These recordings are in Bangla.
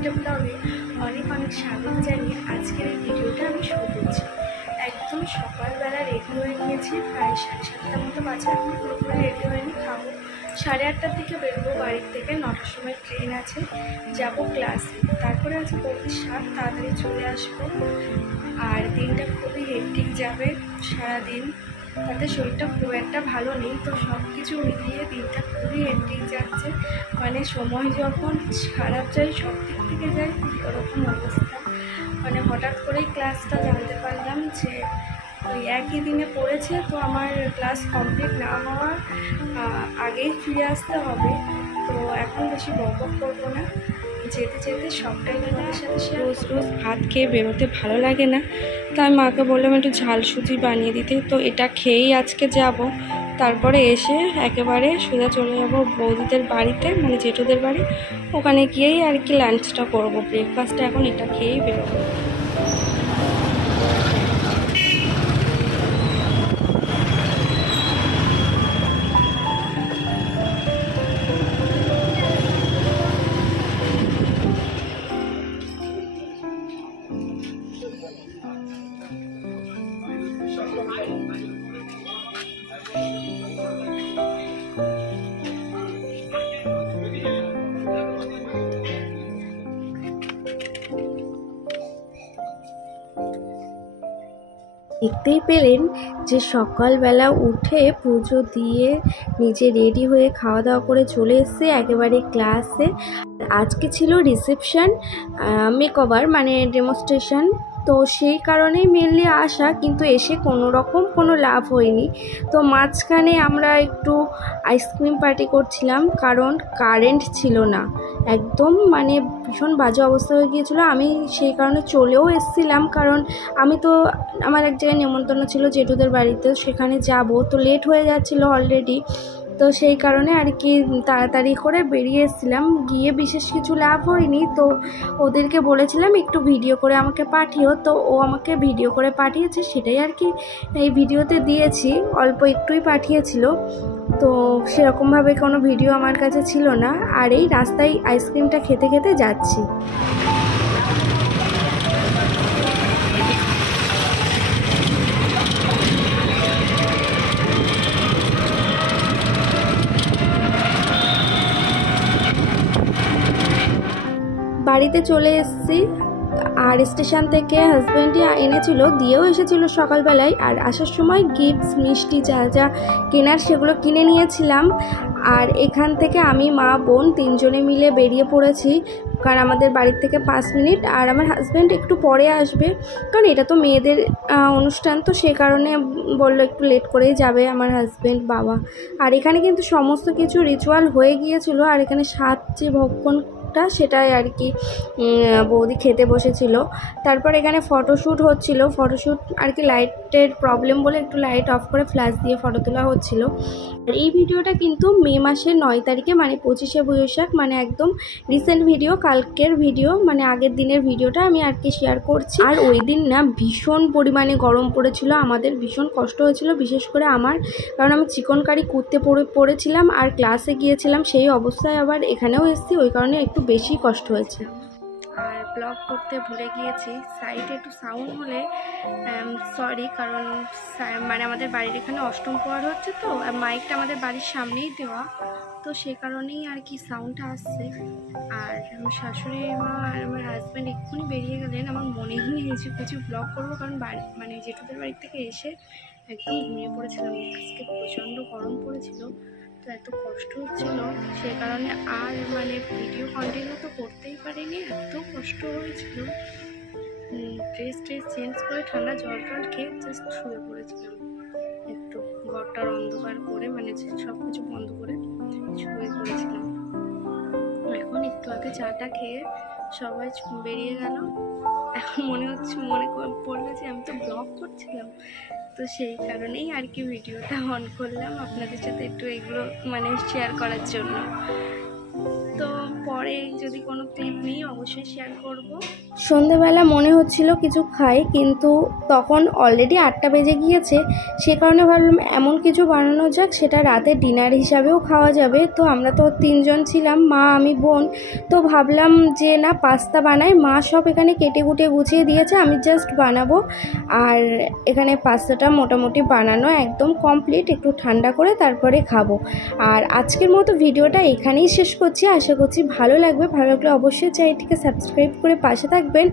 একটা ব্লগে অনেক অনেক স্বাগত জানিয়ে আজকের এই ভিডিওটা আমি শুরু করছি। একদম সকালবেলা রেডি হয়ে নিয়েছি, প্রায় 7:30 মতো বাজে। এখন পুরোপুরি রেডি হয়নি, খাবো 8:30টার দিকে বেরোবো বাড়ির থেকে। 9টার সময় ট্রেন আছে, যাব ক্লাসে। তারপরে আছে পরীর সাত, তাড়াতাড়ি চলে আসবো। আর দিনটা খুবই হেক্টিক যাবে সারাদিন, তাতে শরীরটা খুব একটা ভালো নেই, তো সব কিছু মিলিয়ে দিনটা খুবই হেক্টিক যাচ্ছে। মানে সময় যখন খারাপ যায়, সব দিক থেকে যায়, ওরকম অবস্থা। মানে হঠাৎ করেই ক্লাসটা জানতে পারলাম যে ওই একই দিনে পড়েছে, তো আমার ক্লাস কমপ্লিট না হওয়ার আগেই ফিরে আসতে হবে। তো এখন বেশি বকবক করবো না, যেতে যেতে সবটাই তোমাদের সাথে শেয়ার। রোজ রোজ ভাত খেয়ে বেরোতে ভালো লাগে না, তাই মাকে বললাম একটু ঝাল সুজি বানিয়ে দিতে। তো এটা খেয়েই আজকে যাব, তারপরে এসে একেবারে সোজা চলে যাব বৌদিদের বাড়িতে, মানে জেঠুদের বাড়ি। ওখানে গিয়েই আর কি লাঞ্চটা করবো। ব্রেকফাস্টটা এখন এটা খেয়েই বেরোবো। দেখতেই পেলেন যে সকালবেলা উঠে পুজো দিয়ে নিজে রেডি হয়ে খাওয়া দাওয়া করে চলে এসেছে একেবারে ক্লাসে। আজকে ছিল রিসেপশন, মেকওভার মানে ডেমনস্ট্রেশন, তো সেই কারণেই মেনলি আসা, কিন্তু এসে কোনো রকম কোনো লাভ হয়নি। তো মাঝখানে আমরা একটু আইসক্রিম পার্টি করছিলাম, কারণ কারেন্ট ছিল না, একদম মানে ভীষণ বাজে অবস্থা হয়ে গিয়েছিলো। আমি সেই কারণে চলেও এসেছিলাম, কারণ আমি তো আমার এক জায়গায় নেমন্তন্ন ছিল জেঠুদের বাড়িতে, সেখানে যাব, তো লেট হয়ে যাচ্ছিলো অলরেডি। তো সেই কারণে আর কি তাড়াতাড়ি করে বেরিয়ে এসেছিলাম, গিয়ে বিশেষ কিছু লাভ হয়নি। তো ওদেরকে বলেছিলাম একটু ভিডিও করে আমাকে পাঠিও, তো ও আমাকে ভিডিও করে পাঠিয়েছে, সেটাই আর কি এই ভিডিওতে দিয়েছি। অল্প একটুই পাঠিয়েছিল, তো সেরকমভাবে কোনো ভিডিও আমার কাছে ছিল না। আর এই রাস্তায় আইসক্রিমটা খেতে খেতে যাচ্ছি। বাড়িতে চলে এসেছি, আর স্টেশন থেকে হাজব্যান্ডই এনেছিল, দিয়েও এসেছিলো সকালবেলায়। আর আসার সময় গিফটস মিষ্টি যা যা কেনার সেগুলো কিনে নিয়েছিলাম। আর এখান থেকে আমি মা বোন তিনজনে মিলে বেরিয়ে পড়েছি, কারণ আমাদের বাড়ির থেকে 5 মিনিট। আর আমার হাজব্যান্ড একটু পরে আসবে, কারণ এটা তো মেয়েদের অনুষ্ঠান, তো সে কারণে বললো একটু লেট করেই যাবে আমার হাজব্যান্ড বাবা। আর এখানে কিন্তু সমস্ত কিছু রিচুয়াল হয়ে গিয়েছিল। আর এখানে 7 যে ভক্ষণ সেটাই আর কি বৌদি খেতে বসেছিল। তারপর এখানে ফটোশ্যুট হচ্ছিল, ফটোশ্যুট আর কি লাইটের প্রবলেম বলে একটু লাইট অফ করে ফ্ল্যাশ দিয়ে ফটো তোলা হচ্ছিল। আর এই ভিডিওটা কিন্তু মে মাসের 9 তারিখে মানে 25শে বৈশাখ, মানে একদম রিসেন্ট ভিডিও, কালকের ভিডিও, মানে আগের দিনের ভিডিওটা আমি আর কি শেয়ার করছি। আর ওই দিন না ভীষণ পরিমাণে গরম পড়েছিল, আমাদের ভীষণ কষ্ট হয়েছিল, বিশেষ করে আমার, কারণ আমি চিকন কারি করতে পড়েছিলাম আর ক্লাসে গিয়েছিলাম সেই অবস্থায়, আবার এখানেও এসেছি, ওই কারণে একটু বেশি কষ্ট হয়েছে। আর ব্লগ করতে ভুলে গিয়েছি, সাইডে একটু সাউন্ড হলে সরি, কারণ মানে আমাদের বাড়ির এখানে অষ্টম প্রহর হচ্ছে, তো মাইকটা আমাদের বাড়ির সামনেই দেওয়া, তো সে কারণেই আর কি সাউন্ডটা আসছে। আর আমার শাশুড়ি মা আর আমার হাজব্যান্ড এক্ষুনি বেরিয়ে গেলেন, আমার মনেই নেই যে কিছু ব্লগ করবো, কারণ বাড়ি মানে জেঠুদের বাড়ি থেকে এসে একদম ঘুমিয়ে পড়েছিলাম। আজকে প্রচণ্ড গরম পড়েছিল, তো এত কষ্ট হচ্ছিল, সে কারণে আর মানে ভিডিও কন্টিনিউ তো করতেই পারিনি, এত কষ্ট হয়েছিল। ড্রেস চেঞ্জ করে ঠান্ডা জল খেয়ে জাস্ট শুয়ে পড়েছিলাম, একটু ঘরটার অন্ধকার করে, মানে সব কিছু বন্ধ করে শুয়ে পড়েছিলাম। এখন একটু আগে চাটা খেয়ে সবাই বেরিয়ে গেল। এখন মনে পড়লো যে আমি তো ব্লগ করছিলাম, তো সেই কারণেই আর কি ভিডিওটা অন করলাম আপনাদের সাথে একটু এগুলো মানে শেয়ার করার জন্য। তো পরে যদি কোনো ক্লিপ নিই অবশ্যই শেয়ার করব। সন্ধেবেলা মনে হচ্ছিল কিছু খাই, কিন্তু তখন অলরেডি 8টা বেজে গিয়েছে। সে কারণে ভাবলাম এমন কিছু বানানো যাক সেটা রাতে ডিনার হিসাবেও খাওয়া যাবে। তো আমরা তো 3 জন ছিলাম, মা, আমি, বোন। তো ভাবলাম যে না, পাস্তা বানাই। মা সব এখানে কেটে কুটে গুছিয়ে দিয়েছে, আমি জাস্ট বানাবো। আর এখানে পাস্তাটা মোটামুটি বানানো একদম কমপ্লিট, একটু ঠান্ডা করে তারপরে খাবো। আর আজকের মতো ভিডিওটা এখানেই শেষ করছি। আশা করছি ভালো লাগবে। ভালো লাগলে অবশ্যই চ্যানেলটিকে সাবস্ক্রাইব করে পাশে থাকবেন।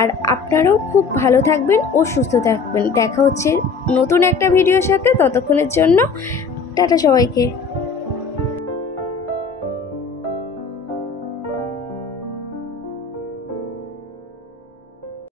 আর আপনারাও খুব ভালো থাকবেন ও সুস্থ থাকবেন। দেখা হচ্ছে নতুন একটা ভিডিওর সাথে। ততক্ষণের জন্য টাটা সবাইকে।